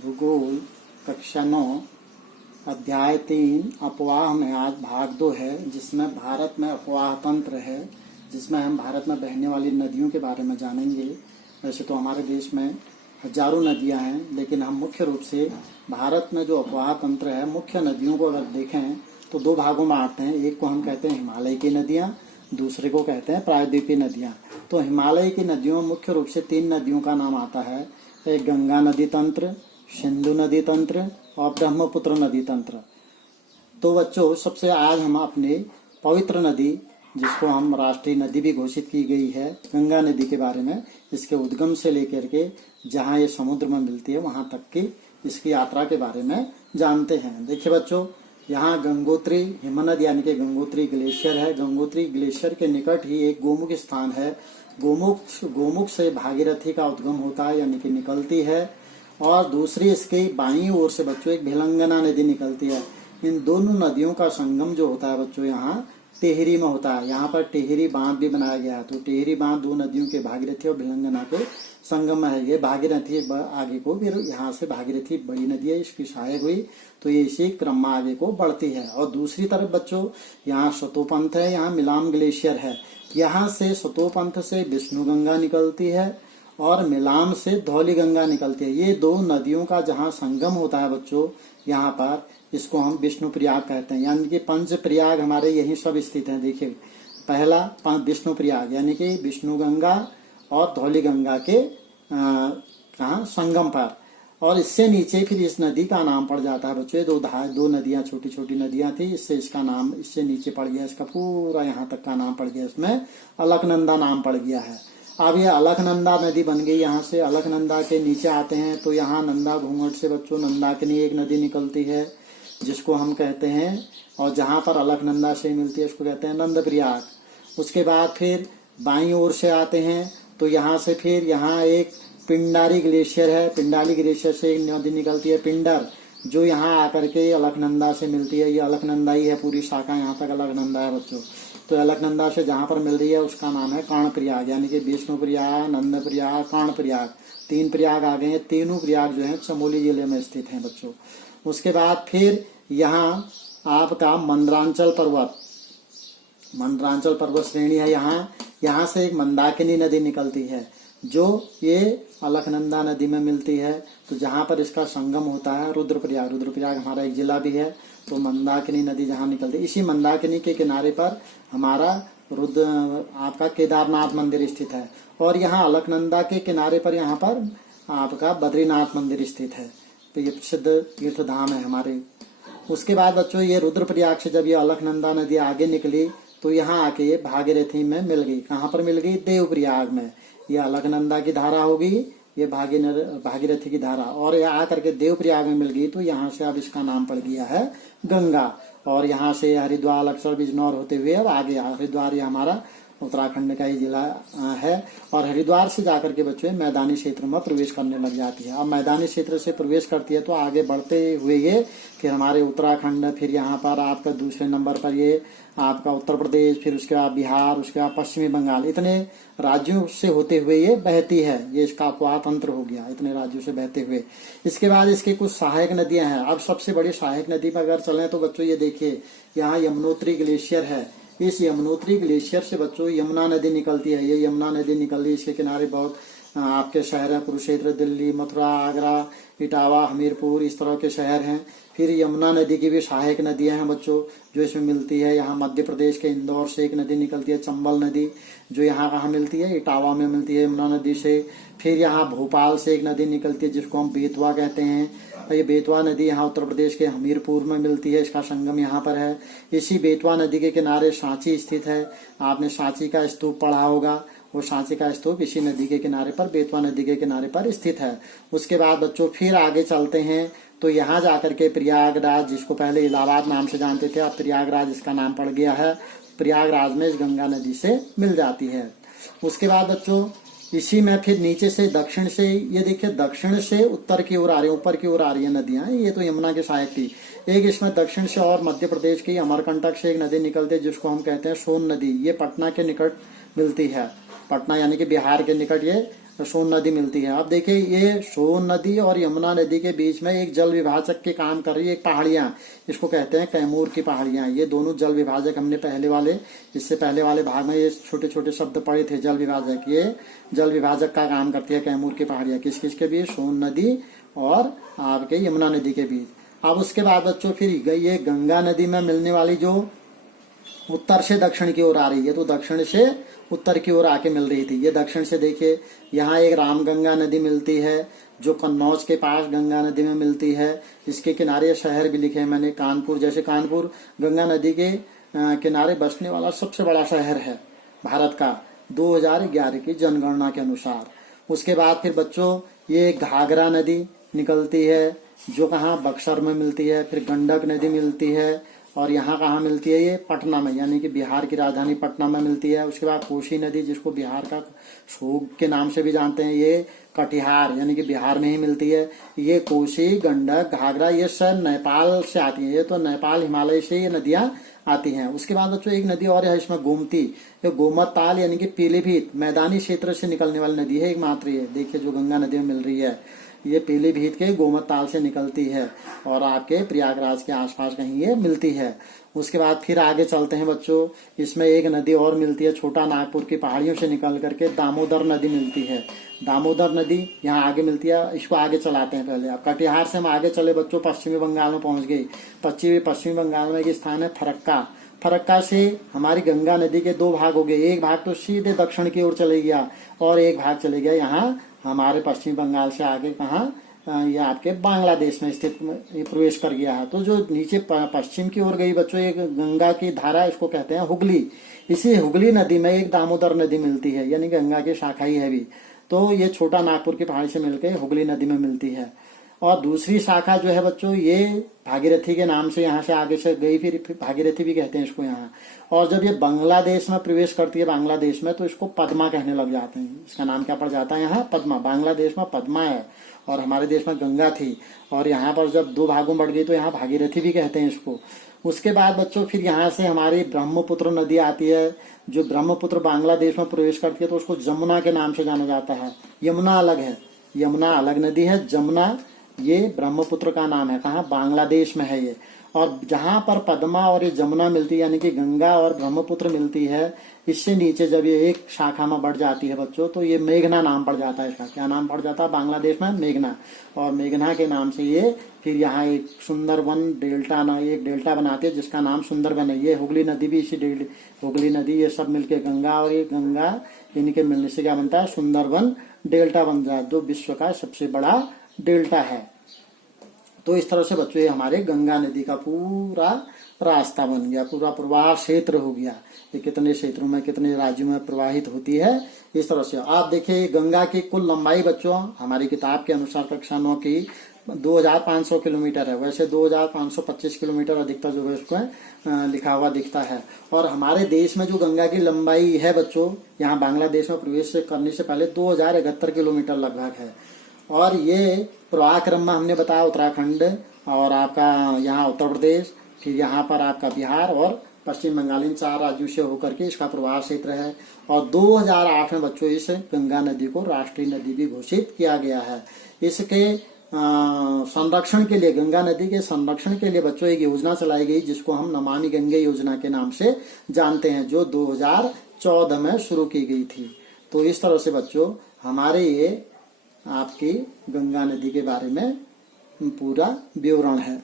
भूगोल कक्षा 9 अध्याय 3 अफवाह में आज भाग 2 है, जिसमें भारत में अफवाह तंत्र है, जिसमें हम भारत में बहने वाली नदियों के बारे में जानेंगे। वैसे तो हमारे देश में हजारों नदियां हैं, लेकिन हम मुख्य रूप से भारत में जो अफवाह तंत्र है, मुख्य नदियों को अगर देखें तो दो भागों में आते हैं। एक को हम कहते हैं हिमालय की नदियां, दूसरे को कहते हैं प्रायद्वीपीय नदियां। तो हिमालय की नदियों में मुख्य रूप से 3 नदियों का नाम आता है। एक गंगा नदी तंत्र, सिंधु नदी तंत्र और ब्रह्मपुत्र नदी तंत्र। तो बच्चों, सबसे आज हम अपने पवित्र नदी, जिसको हम राष्ट्रीय नदी भी घोषित की गई है, गंगा नदी के बारे में, इसके उद्गम से लेकर के जहाँ ये समुद्र में मिलती है वहां तक की इसकी यात्रा के बारे में जानते हैं। देखिए बच्चों, यहाँ गंगोत्री हिमनद यानी कि गंगोत्री ग्लेशियर है। गंगोत्री ग्लेशियर के निकट ही एक गोमुख स्थान है। गोमुख से भागीरथी का उद्गम होता है, यानी कि निकलती है। और दूसरी इसकी बाईं ओर से बच्चों एक भिलंगना नदी निकलती है। इन दोनों नदियों का संगम जो होता है बच्चों, यहाँ टेहरी में होता है। यहाँ पर टेहरी बांध भी बनाया गया है। तो टेहरी बांध दो नदियों के भागीरथी और भिलंगना के संगम में है। ये भागीरथी आगे को, फिर यहाँ से भागीरथी बड़ी नदी है, इसकी सहायक हुई तो ये इसी क्रम में आगे को बढ़ती है। और दूसरी तरफ बच्चों, यहाँ सतोपंथ है, यहाँ मिलाम ग्लेशियर है। यहाँ से सतोपंथ से विष्णु गंगा निकलती है और मिलाम से धौली गंगा निकलती है। ये दो नदियों का जहाँ संगम होता है बच्चों, यहाँ पर इसको हम विष्णु प्रयाग कहते हैं। यानी कि पंच प्रयाग हमारे यही सब स्थित हैं। देखिए, पहला विष्णु प्रयाग यानी कि विष्णु गंगा और धौली गंगा के कहाँ संगम पर। और इससे नीचे फिर इस नदी का नाम पड़ जाता है बच्चों। दो नदियां, छोटी छोटी नदियां थी, इससे इसका नाम इससे नीचे पड़ गया, इसका पूरा यहाँ तक का नाम पड़ गया, इसमें अलकनंदा नाम पड़ गया है। अब ये अलकनंदा नदी बन गई। यहाँ से अलकनंदा के नीचे आते हैं तो यहाँ नंदा घूंघट से बच्चों नंदाकिनी एक नदी निकलती है, जिसको हम कहते हैं, और जहाँ पर अलकनंदा से मिलती है उसको कहते हैं नंद प्रयाग। उसके बाद फिर बाईं ओर से आते हैं तो यहाँ से फिर यहाँ एक पिंडारी ग्लेशियर है। पिंडारी ग्लेशियर से एक नदी निकलती है पिंडर, जो यहाँ आकर के अलकनंदा से मिलती है। ये अलकनंदा ही है, पूरी शाखा यहाँ तक अलकनंदा है बच्चों। तो अलकनंदा से जहाँ पर मिल रही है उसका नाम है कर्णप्रयाग, यानी कि विष्णु प्रयाग, नंद प्रयाग, कर्णप्रयाग। 3 प्रयाग आ गए हैं। तीनों प्रयाग जो है चमोली जिले में स्थित हैं बच्चों। उसके बाद फिर यहाँ आपका मंदरांचल पर्वत श्रेणी है। यहाँ से एक मंदाकिनी नदी निकलती है, जो ये अलकनंदा नदी में मिलती है। तो जहाँ पर इसका संगम होता है रुद्रप्रयाग हमारा एक जिला भी है। तो मंदाकिनी नदी जहाँ निकलती है, इसी मंदाकिनी के किनारे पर हमारा आपका केदारनाथ मंदिर स्थित है। और यहाँ अलकनंदा के किनारे पर यहाँ पर आपका बद्रीनाथ मंदिर स्थित है। तो ये प्रसिद्ध तीर्थ धाम है हमारे। उसके बाद बच्चों, ये रुद्रप्रयाग से जब ये अलकनंदा नदी आगे निकली तो यहाँ आके ये भागीरथी में मिल गई। कहाँ पर मिल गई? देवप्रयाग में। ये अलकनंदा की धारा होगी, ये भागीरथी की धारा, और ये आकर के देवप्रयाग में मिल गई। तो यहाँ से अब इसका नाम पड़ गया है गंगा। और यहाँ से हरिद्वार, अक्सर बिजनौर होते हुए अब आगे हरिद्वार, ये हमारा उत्तराखंड का ही जिला है। और हरिद्वार से जाकर के बच्चों मैदानी क्षेत्र में प्रवेश करने लग जाती है। अब मैदानी क्षेत्र से प्रवेश करती है तो आगे बढ़ते हुए ये फिर हमारे उत्तराखंड, फिर यहाँ पर आपका दूसरे नंबर पर ये आपका उत्तर प्रदेश, फिर उसके बाद बिहार, उसके बाद पश्चिमी बंगाल, इतने राज्यों से होते हुए ये बहती है। ये इसका अपवाह तंत्र हो गया, इतने राज्यों से बहते हुए। इसके बाद इसकी कुछ सहायक नदियां हैं। अब सबसे बड़ी सहायक नदी पर अगर चलें तो बच्चों ये देखिए, यहाँ यमुनोत्री ग्लेशियर है। इस यमुनोत्री ग्लेशियर से बच्चों यमुना नदी निकलती है। ये यमुना नदी निकल रही, इसके किनारे बहुत आपके शहर हैं, कुरुक्षेत्र, दिल्ली, मथुरा, आगरा, इटावा, हमीरपुर, इस तरह के शहर हैं। फिर यमुना नदी की भी सहायक नदियां हैं बच्चों, जो इसमें मिलती है। यहाँ मध्य प्रदेश के इंदौर से एक नदी निकलती है, चंबल नदी, जो यहाँ कहाँ मिलती है? इटावा में मिलती है यमुना नदी से। फिर यहाँ भोपाल से एक नदी निकलती है, जिसको हम बेतवा कहते हैं। ये बेतवा नदी यहाँ उत्तर प्रदेश के हमीरपुर में मिलती है, इसका संगम यहाँ पर है। इसी बेतवा नदी के किनारे सांची स्थित है। आपने सांची का स्तूप पढ़ा होगा, वो सांची का स्तूप इसी नदी के किनारे पर, बेतवा नदी के किनारे पर स्थित है। उसके बाद बच्चों फिर आगे चलते हैं तो यहाँ जाकर के प्रयागराज, जिसको पहले इलाहाबाद नाम से जानते थे, अब प्रयागराज इसका नाम पड़ गया है। प्रयागराज में इस गंगा नदी से मिल जाती है। उसके बाद बच्चों इसी में फिर नीचे से दक्षिण से, ये देखिए दक्षिण से उत्तर की ओर आ रही है, ऊपर की ओर आ रही है नदियां। ये तो यमुना की सहायक थी। एक इसमें दक्षिण से और मध्य प्रदेश की अमरकंटक से एक नदी निकलती है, जिसको हम कहते हैं सोन नदी। ये पटना के निकट मिलती है। पटना यानी कि बिहार के निकट ये सोन नदी मिलती है। अब देखिए ये सोन नदी और यमुना नदी के बीच में एक जल विभाजक के काम कर रही है एक पहाड़ियां, इसको कहते हैं कैमूर की पहाड़ियां। ये दोनों जल विभाजक हमने इससे पहले वाले भाग में ये छोटे छोटे शब्द पढ़े थे जल विभाजक। ये जल विभाजक का काम करती है कैमूर की पहाड़ियां, किस किस के बीच, सोन नदी और आपके यमुना नदी के बीच। अब उसके बाद बच्चों फिर ये गंगा नदी में मिलने वाली जो उत्तर से दक्षिण की ओर आ रही है, तो दक्षिण से उत्तर की ओर आके मिल रही थी। ये दक्षिण से देखिए यहाँ एक रामगंगा नदी मिलती है जो कन्नौज के पास गंगा नदी में मिलती है। इसके किनारे शहर भी लिखे हैं मैंने, कानपुर। जैसे कानपुर गंगा नदी के किनारे बसने वाला सबसे बड़ा शहर है भारत का 2011 की जनगणना के अनुसार। उसके बाद फिर बच्चों ये घाघरा नदी निकलती है जो कहाँ, बक्सर में मिलती है। फिर गंडक नदी मिलती है और यहाँ कहाँ मिलती है, ये पटना में, यानी कि बिहार की राजधानी पटना में मिलती है। उसके बाद कोसी नदी जिसको बिहार का शोक के नाम से भी जानते हैं, ये कटिहार यानी कि बिहार में ही मिलती है। ये कोसी, गंडक, घाघरा ये सब नेपाल से आती है। ये तो नेपाल हिमालय से ये नदियां आती हैं। उसके बाद बच्चों एक नदी और है इसमें, गोमती। ये गोमत ताल यानी कि पीलीभीत मैदानी क्षेत्र से निकलने वाली नदी है एकमात्र। ये देखिए जो गंगा नदी में मिल रही है, ये पीलीभीत के गोमत ताल से निकलती है और आपके प्रयागराज के आसपास कहीं ये मिलती है। उसके बाद फिर आगे चलते हैं बच्चों, इसमें एक नदी और मिलती है छोटा नागपुर की पहाड़ियों से निकल करके, दामोदर नदी मिलती है। दामोदर नदी यहाँ आगे मिलती है, इसको आगे चलाते हैं पहले। अब कटिहार से हम आगे चले बच्चों, पश्चिमी बंगाल में पहुंच गई। पश्चिमी बंगाल में एक स्थान है फरक्का। फरक्का से हमारी गंगा नदी के दो भाग हो गए, एक भाग तो सीधे दक्षिण की ओर चले गया और एक भाग चले गया यहाँ हमारे पश्चिमी बंगाल से आगे कहाँ, ये आपके बांग्लादेश में स्थित प्रवेश कर गया है। तो जो नीचे पश्चिम की ओर गई बच्चों एक गंगा की धारा, इसको कहते हैं हुगली। इसी हुगली नदी में एक दामोदर नदी मिलती है, यानी गंगा की शाखा ही है भी। तो ये छोटा नागपुर की पहाड़ी से मिलकर हुगली नदी में मिलती है। और दूसरी शाखा जो है बच्चों ये भागीरथी के नाम से यहाँ से आगे से गई, फिर भागीरथी भी कहते हैं इसको यहाँ। और जब ये बांग्लादेश में प्रवेश करती है बांग्लादेश में, तो इसको पद्मा कहने लग जाते हैं। इसका नाम क्या पड़ जाता है यहाँ, पद्मा। बांग्लादेश में पद्मा है और हमारे देश में गंगा थी, और यहाँ पर जब दो भागों में बढ़ गई तो यहाँ भागीरथी भी कहते हैं इसको। उसके बाद बच्चों फिर यहाँ से हमारी ब्रह्मपुत्र नदी आती है। जो ब्रह्मपुत्र बांग्लादेश में प्रवेश करती है तो उसको जमुना के नाम से जाना जाता है। यमुना अलग है, यमुना अलग नदी है, जमुना ये ब्रह्मपुत्र का नाम है। कहाँ, बांग्लादेश में है ये। और जहां पर पद्मा और ये जमुना मिलती है, यानी कि गंगा और ब्रह्मपुत्र मिलती है, इससे नीचे जब ये एक शाखा में बढ़ जाती है बच्चों, तो ये मेघना नाम पड़ जाता है इसका। क्या नाम पड़ जाता है बांग्लादेश में, मेघना। और मेघना के नाम से ये फिर यहाँ एक सुंदरबन डेल्टा ना, एक डेल्टा बनाती है जिसका नाम सुंदरबन है। ये हुगली नदी भी इसी हुगली नदी, ये सब मिलके गंगा और ये गंगा इनके मिलने से क्या बनता है, सुंदरबन डेल्टा बन जाए, जो विश्व का सबसे बड़ा डेल्टा है। तो इस तरह से बच्चों ये हमारे गंगा नदी का पूरा रास्ता बन गया, पूरा प्रवाह क्षेत्र हो गया। ये कितने क्षेत्रों में, कितने राज्यों में प्रवाहित होती है, इस तरह से। आप देखिए गंगा की कुल लंबाई बच्चों हमारी किताब के अनुसार कक्षा 9 की 2500 किलोमीटर है। वैसे 2525 किलोमीटर अधिकतर जो है उसको लिखा हुआ दिखता है। और हमारे देश में जो गंगा की लंबाई है बच्चों, यहाँ बांग्लादेश में प्रवेश करने से पहले 2071 किलोमीटर लगभग है। और ये प्रवाह क्रम में हमने बताया उत्तराखंड और आपका यहाँ उत्तर प्रदेश, फिर यहाँ पर आपका बिहार और पश्चिम बंगाल, इन 4 राज्यों से होकर के इसका प्रवाह क्षेत्र है। और 2008 में बच्चों इस गंगा नदी को राष्ट्रीय नदी भी घोषित किया गया है। इसके संरक्षण के लिए, गंगा नदी के संरक्षण के लिए बच्चों एक योजना चलाई गई जिसको हम नमामि गंगे योजना के नाम से जानते हैं, जो 2014 में शुरू की गई थी। तो इस तरह से बच्चों हमारे ये आपकी गंगा नदी के बारे में पूरा विवरण है।